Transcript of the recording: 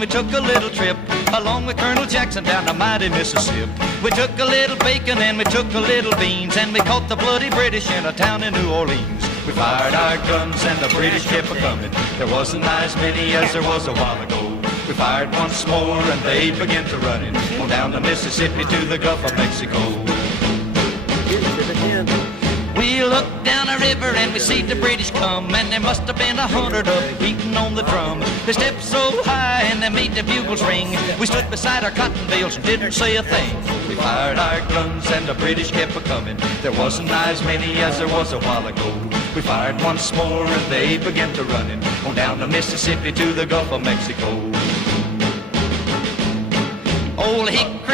we took a little trip along with Colonel Jackson down the mighty Mississippi. We took a little bacon and we took a little beans, and we caught the bloody British in a town in New Orleans. We fired our guns and the British kept a-coming. There wasn't as many as there was a while ago. We fired once more and they began to running on down the Mississippi to the Gulf of Mexico. We looked down the river and we see the British come, and there must have been 100 of them beating on the drum. They stepped so high and they made the bugles ring. We stood beside our cotton bales and didn't say a thing. We fired our guns and the British kept a-coming. There wasn't as many as there was a while ago. We fired once more and they began to running on down the Mississippi to the Gulf of Mexico. Old Hickory